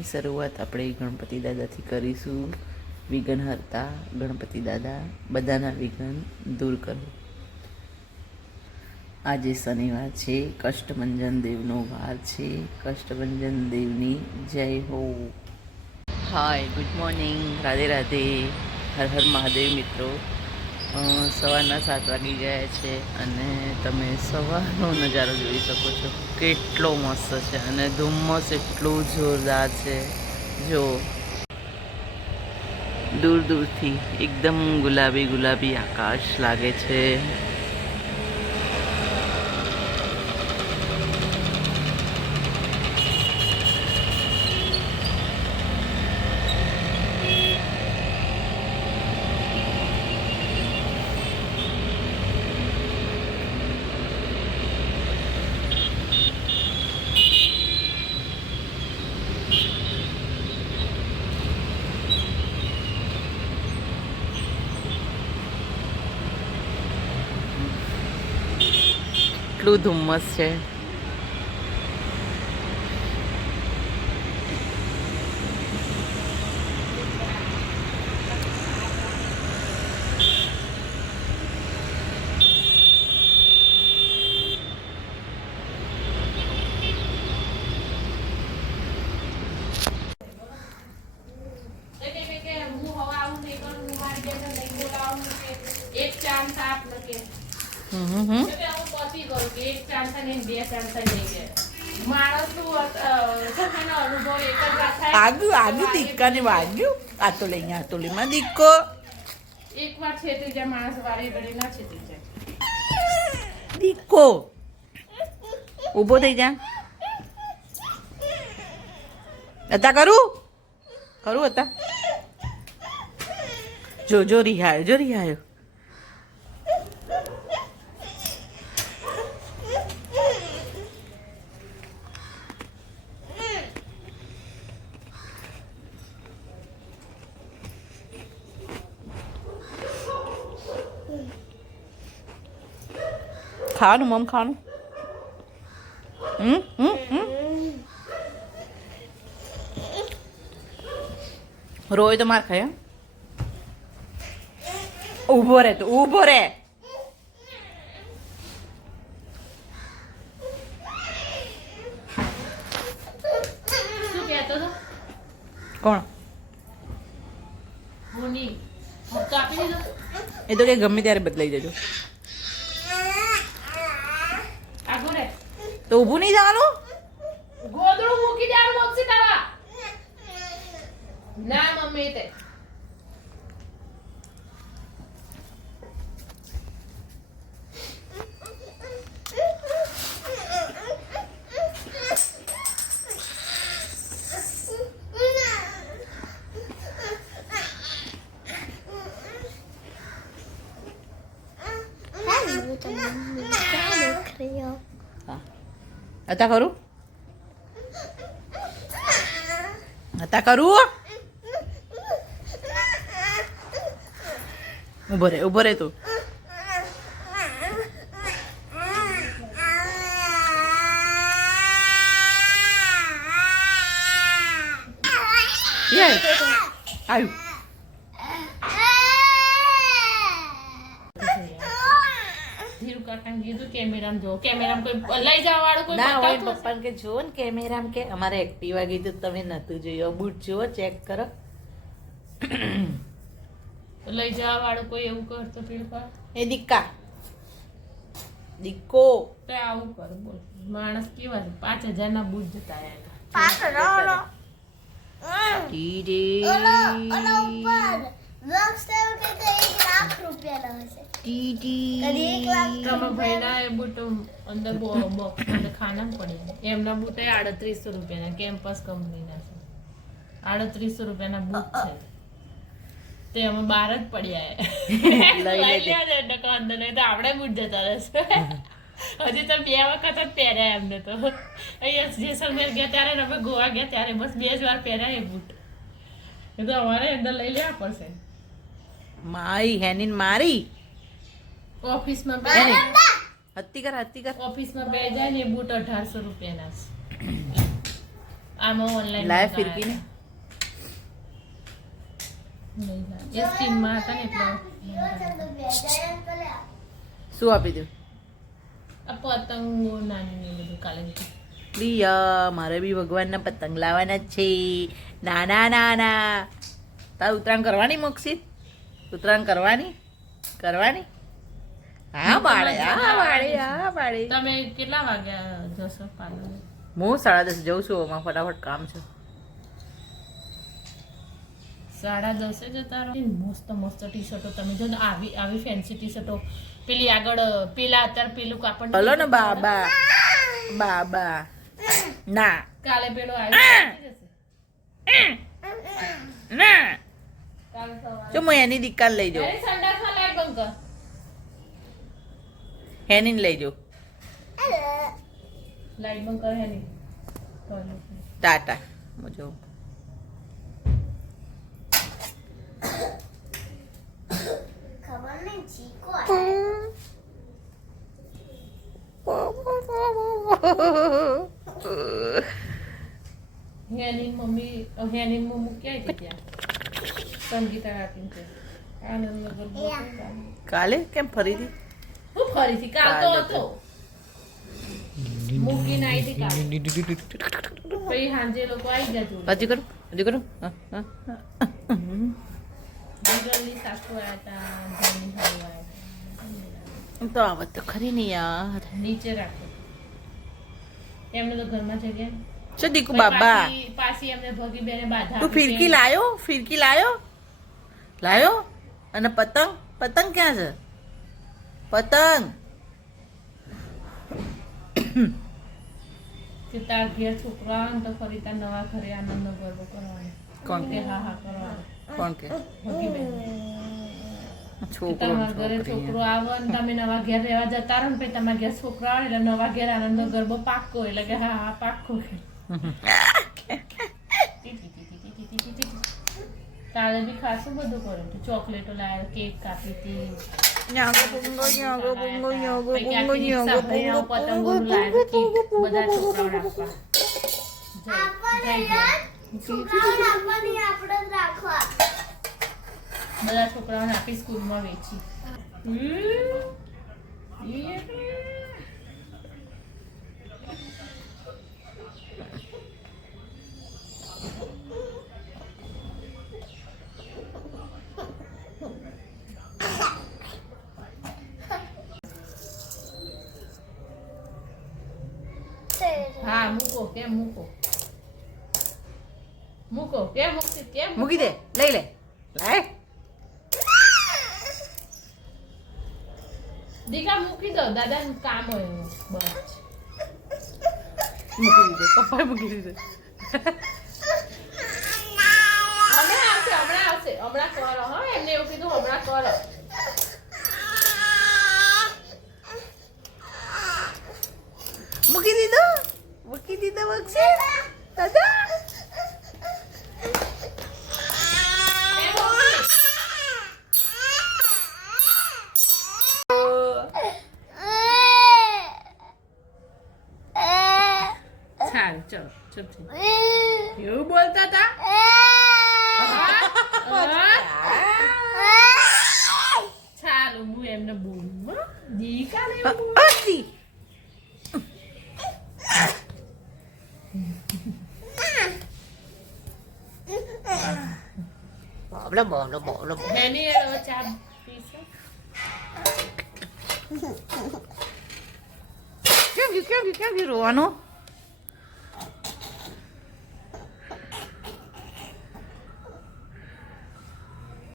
દિવસની શરૂઆત આપણે ગણપતિ દાદાથી કરીશું. વિઘ્નહર્તા ગણપતિ દાદા બધાના વિઘ્ન દૂર કરો. આજે શનિવાર છે, કષ્ટભંજન દેવનો વાર છે. કષ્ટભંજન દેવની જય હો. હાય, ગુડ મોર્નિંગ, રાધે રાધે, હર હર મહાદેવ મિત્રો. સવારના 7 વાગી ગયા છે અને તમે સવારનો નજારો જોઈ શકો છો, કેટલો મસ્ત છે અને ધુમ્મસ એટલું જોરદાર છે. જો દૂર દૂરથી એકદમ ગુલાબી ગુલાબી આકાશ લાગે છે. એટલું ધુમ્મસ છે. આગુ દીક્કાને વાગ્યું. આ તો લઈ આ તો લઈ માં દીક્કો એક વાર છેતરી જાય માણસ, વારે ઘડી ના છેતરી જાય. દીક્કો ઊભો થઈ જા. હતા કરું હતા. જો રિહાયો. ખાવાનું મમ ખાવાનું. રોય તો માર ખાય. ઊભો રે. શું કહેતો હતો? કોણ? મુની હપ્તો આપી દીધો. એ તો કે ગમે ત્યારે બદલાઈ જજો. આગળ રે. તો ઊભું નહીં જવાનું. ગોદડું મૂકી દેવાનું મોક્ષી તારા. ના મમ્મી તે હતા કરું. ઊભો રે તું. આવ્યું. ધીરુ કાકાને કીધું કેમેરામાં જો, કેમેરામાં કોઈ લઈ જવા વાળું કોઈ ના હોય. બતાવતું હશે. પપ્પાને કે જો ને કેમેરામાં કે અમારે એક્ટિવા કીધું તમે નતું જોયું. બૂટ જુઓ, ચેક કરો. લઈ જવા વાળું કોઈ એવું કરતો પીડપા એ દીક્કો તો આવું કર બોલ. માણસ કેવા છે, 5,000 ના બૂટ જતા રહ્યા. તમારા ભાઈના એ બૂટ અંદર બોક્સ અંદર ખાનામાં પડી ગયા. એમના બૂટ 3800 રૂપિયાના, કેમ્પસ કંપનીના છે. 3800 રૂપિયાના બૂટ છે. તે અમે બહાર જ પડ્યા. અંદર નહીં તો આપણે બૂટ જતા રહેશે. હજી તો 2 વખત જ પહેર્યા એમને તો. અહીંયા જેસલમેર ગયા ત્યારે ને અમે ગોવા ગયા ત્યારે બસ 2 જ વાર પહેર્યા એ બૂટ. એ તો અમારે અંદર લઈ લેવા પડશે. મારી ઓફિસમાં હત્તી કર. ઓફિસમાં બે જાય ને એ બૂટ 1800 રૂપિયાના છે. આમાં ઓનલાઈન લાય ફિરકીને એ સ્કીમમાં હતા ને એટલે શું આપી દઉં આ પતંગો નાની ને બધું કાલે લીધું. પ્રિય મારે બી ભગવાનના પતંગ લાવવાના જ છે નાના નાના તાર ઉત્તરાયણ કરવાની મોક્ષિત ઉત્તરાયણ કરવાની હા બાળે તમે કેટલા વાગ્યા જશો પાર્લર? હું 10:30 જઉં છું અમારે ફટાફટ કામ છે 10:30 જતા રહો. મસ્ત મસ્ત ટી શર્ટો તમે જો ને આવી આવી ફેન્સી ટી શર્ટો પેલી આગળ પેલા અત્યારે પેલું કાપડ હલો ને બાબા ના કાલે પેલો આવી ના કાલે સવારે જો હું એની દુકાન લઈ જાઉં અરે સંડાસમાં લાઈટ બંધ કર. એની લઈ જાઉં લાઈટ બંધ કર હેની ટાટા હું જાઉં હેની મમ્મી ક્યાં હતી ત્યાં સંગીતા રાખીને છે આનંદનગર કાલે કેમ ફરીથી હું ફરીથી કાલ તો હતો મૂકીને આવી હતી કાલ પછી સાંજે લોકો આવી ગયા જોડે હજી કરું હા જીગરની સાસુ આવ્યા હતા જમણી સાસુ આવ્યા તો આવત તો ખરી ને યાર હતા નીચે રાખો એમને તો ઘરમાં જગ્યા શું દીકુ બાબા પાછી એમને ભગી બેને બાધા તું ફિરકી લાયો અને પતંગ ક્યાં છે પતંગ કે તાર ઘેર છોકરો આવે ને તો ફરી તાર નવા ઘરે આનંદનો ગરબો કરવાનો કોણ કે હા કરવાનો કોણ કે ભગી બેન છોકરો તમારા ઘરે છોકરો આવે ને તમે નવા ઘેર રહેવા જતા રહો ને પછી તમારા ઘેર છોકરો આવે એટલે નવા ઘેર આનંદનો ગરબો પાક્કો એટલે કે હા પાક્કો કાલે બી ખાસું બધું કર્યું હતું ચોકલેટો લાવ્યા કેક કાપી હતી બધા છોકરાઓને આપવા બધા છોકરાઓને આપી સ્કૂલમાં વેચી હા મૂકો કેમ મૂકતી કેમ મૂકી દે લઈ લે લાય દીકા મૂકી દો દાદા કામ હોય બસ મૂકી દીધે પપ્પાએ મૂકી દીધે હમણાં આવશે કરો હા એમને એવું કીધું હમણાં કરો મૂકી દીધો બક્ષી દાદા સારું ચલો ચુપ થઈ એવું બોલતા હતા ચાલો હું એમને બોલું દીકા ને અતી બોલો એની ચા પીશો કેમ રોવાનું